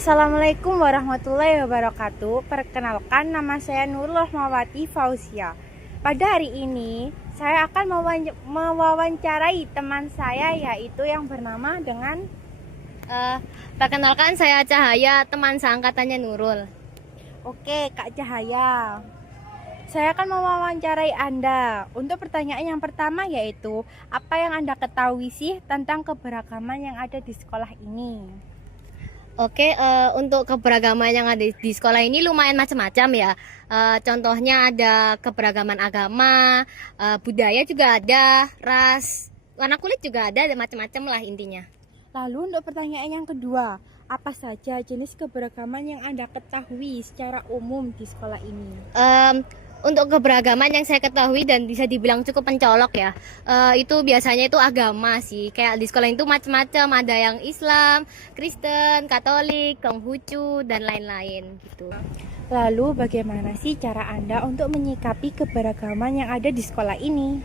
Assalamualaikum warahmatullahi wabarakatuh. Perkenalkan, nama saya Nurul Rahmawati Fauzia. Pada hari ini saya akan mewawancarai teman saya, yaitu yang bernama dengan Perkenalkan, saya Cahaya, teman seangkatannya Nurul. Oke, Kak Cahaya. Saya akan mewawancarai Anda. Untuk pertanyaan yang pertama, yaitu apa yang Anda ketahui sih tentang keberagaman yang ada di sekolah ini? Oke, untuk keberagaman yang ada di sekolah ini lumayan macam-macam ya. Contohnya ada keberagaman agama, budaya juga ada, ras, warna kulit juga ada macam-macam lah intinya. Lalu untuk pertanyaan yang kedua, apa saja jenis keberagaman yang Anda ketahui secara umum di sekolah ini? Untuk keberagaman yang saya ketahui dan bisa dibilang cukup mencolok ya, itu biasanya itu agama sih. Kayak di sekolah itu macam-macam, ada yang Islam, Kristen, Katolik, Konghucu, dan lain-lain gitu. Lalu bagaimana sih cara Anda untuk menyikapi keberagaman yang ada di sekolah ini?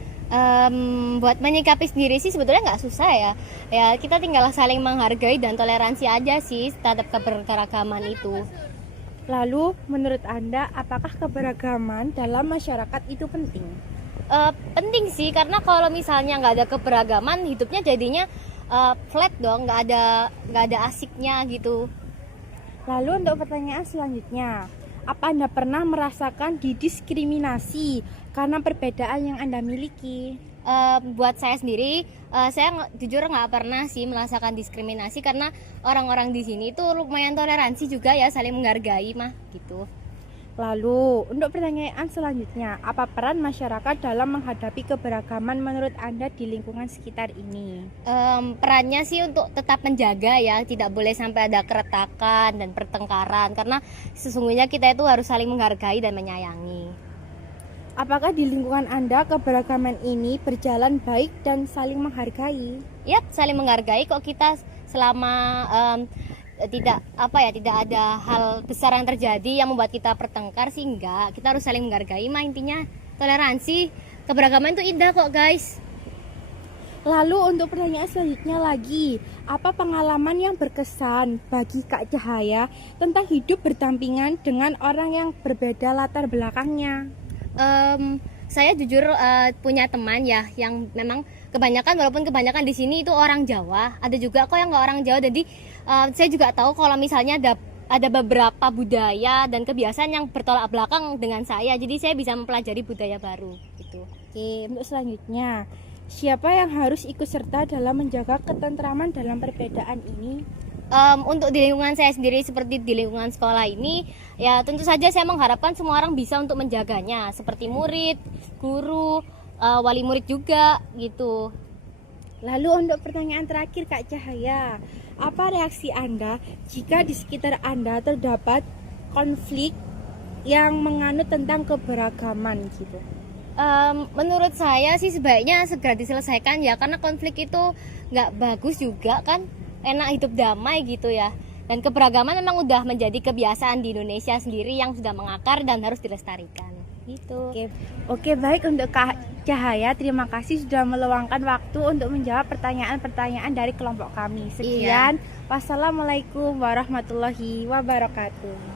Buat menyikapi sendiri sih sebetulnya nggak susah ya. Ya kita tinggal saling menghargai dan toleransi aja sih terhadap keberagaman itu. Lalu menurut Anda, apakah keberagaman dalam masyarakat itu penting? Penting sih, karena kalau misalnya nggak ada keberagaman, hidupnya jadinya flat dong, nggak ada asiknya gitu. Lalu untuk pertanyaan selanjutnya, apa Anda pernah merasakan didiskriminasi karena perbedaan yang Anda miliki? Buat saya sendiri, saya jujur nggak pernah sih merasakan diskriminasi, karena orang-orang di sini tuh lumayan toleransi juga ya, saling menghargai mah gitu. Lalu untuk pertanyaan selanjutnya, apa peran masyarakat dalam menghadapi keberagaman menurut Anda di lingkungan sekitar ini? Perannya sih untuk tetap menjaga ya, tidak boleh sampai ada keretakan dan pertengkaran, karena sesungguhnya kita itu harus saling menghargai dan menyayangi. Apakah di lingkungan Anda keberagaman ini berjalan baik dan saling menghargai? Yap, saling menghargai kok kita, selama tidak ada hal besar yang terjadi yang membuat kita bertengkar sih enggak. Kita harus saling menghargai mah intinya. Toleransi, keberagaman itu indah kok guys. Lalu untuk pertanyaan selanjutnya lagi, apa pengalaman yang berkesan bagi Kak Cahaya tentang hidup berdampingan dengan orang yang berbeda latar belakangnya? Saya jujur punya teman ya yang memang walaupun kebanyakan di sini itu orang Jawa, ada juga kok yang nggak orang Jawa. Jadi saya juga tahu kalau misalnya ada beberapa budaya dan kebiasaan yang bertolak belakang dengan saya. Jadi saya bisa mempelajari budaya baru gitu. Oke, untuk selanjutnya, siapa yang harus ikut serta dalam menjaga ketentraman dalam perbedaan ini? Untuk di lingkungan saya sendiri, seperti di lingkungan sekolah ini, ya tentu saja saya mengharapkan semua orang bisa untuk menjaganya, seperti murid, guru, wali murid juga gitu. Lalu untuk pertanyaan terakhir Kak Cahaya, apa reaksi Anda jika di sekitar Anda terdapat konflik yang menganut tentang keberagaman gitu? Menurut saya sih sebaiknya segera diselesaikan ya, karena konflik itu nggak bagus juga kan. Enak hidup damai gitu ya. Dan keberagaman memang udah menjadi kebiasaan di Indonesia sendiri yang sudah mengakar dan harus dilestarikan gitu. Oke, baik, untuk Kak Cahaya, terima kasih sudah meluangkan waktu untuk menjawab pertanyaan-pertanyaan dari kelompok kami. Sekian, Wassalamualaikum warahmatullahi wabarakatuh.